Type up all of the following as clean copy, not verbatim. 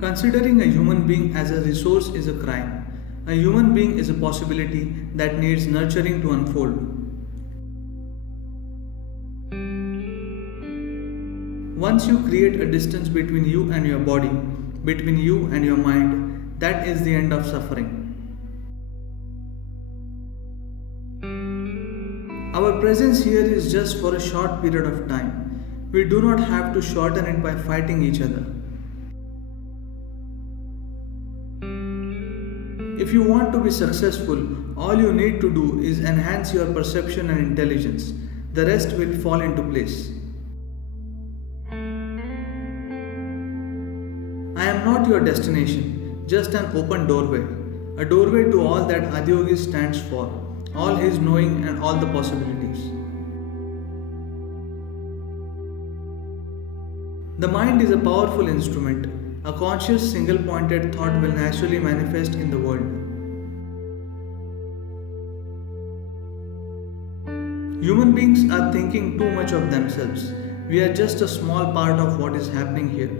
Considering a human being as a resource is a crime. A human being is a possibility that needs nurturing to unfold. Once you create a distance between you and your body, between you and your mind, that is the end of suffering. Our presence here is just for a short period of time. We do not have to shorten it by fighting each other. If you want to be successful, all you need to do is enhance your perception and intelligence. The rest will fall into place. I am not your destination, just an open doorway. A doorway to all that Adiyogi stands for, all his knowing and all the possibilities. The mind is a powerful instrument. A conscious single pointed thought will naturally manifest in the world. Human beings are thinking too much of themselves. We are just a small part of what is happening here.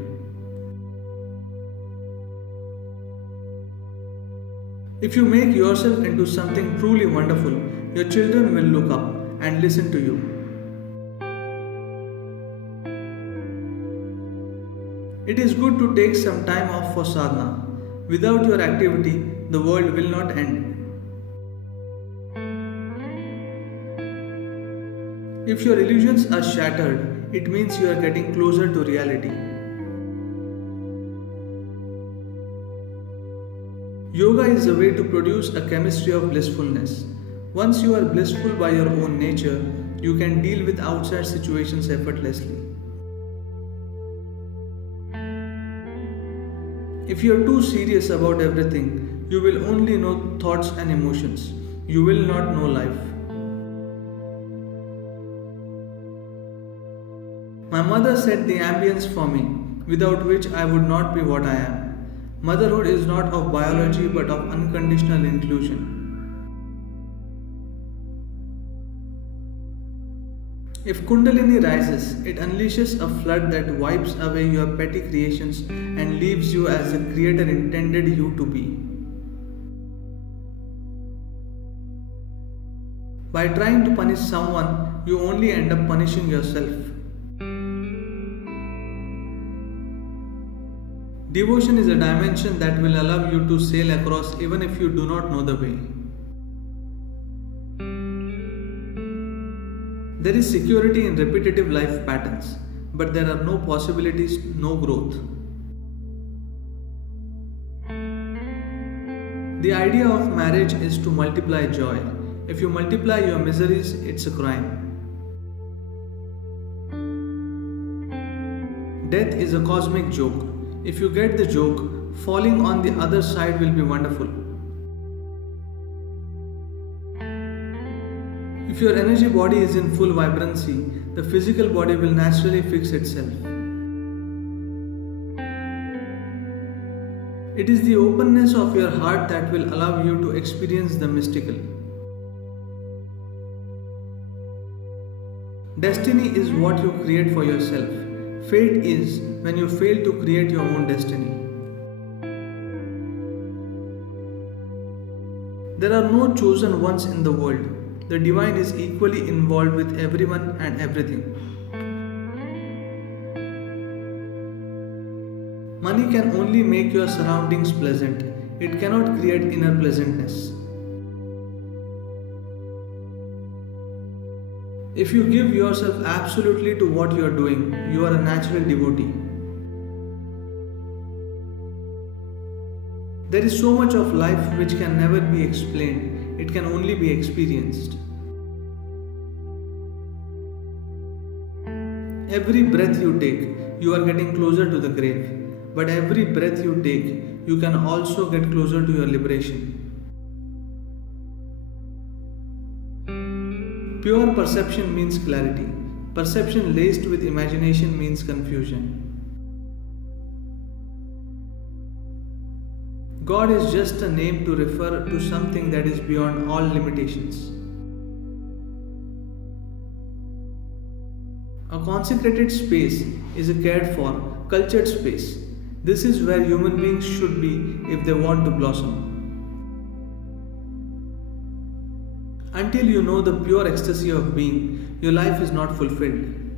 If you make yourself into something truly wonderful, your children will look up and listen to you. It is good to take some time off for sadhana. Without your activity, the world will not end. If your illusions are shattered, it means you are getting closer to reality. Yoga is a way to produce a chemistry of blissfulness. Once you are blissful by your own nature, you can deal with outside situations effortlessly. If you are too serious about everything, you will only know thoughts and emotions. You will not know life. My mother set the ambience for me, without which I would not be what I am. Motherhood is not of biology but of unconditional inclusion. If Kundalini rises, it unleashes a flood that wipes away your petty creations and leaves you as the Creator intended you to be. By trying to punish someone, you only end up punishing yourself. Devotion is a dimension that will allow you to sail across even if you do not know the way. There is security in repetitive life patterns, but there are no possibilities, no growth. The idea of marriage is to multiply joy. If you multiply your miseries, it's a crime. Death is a cosmic joke. If you get the joke, falling on the other side will be wonderful. If your energy body is in full vibrancy, the physical body will naturally fix itself. It is the openness of your heart that will allow you to experience the mystical. Destiny is what you create for yourself. Fate is when you fail to create your own destiny. There are no chosen ones in the world. The divine is equally involved with everyone and everything. Money can only make your surroundings pleasant. It cannot create inner pleasantness. If you give yourself absolutely to what you are doing, you are a natural devotee. There is so much of life which can never be explained, it can only be experienced. Every breath you take, you are getting closer to the grave. But every breath you take, you can also get closer to your liberation. Pure perception means clarity. Perception laced with imagination means confusion. God is just a name to refer to something that is beyond all limitations. A consecrated space is a cared for, cultured space. This is where human beings should be if they want to blossom. Until you know the pure ecstasy of being, your life is not fulfilled.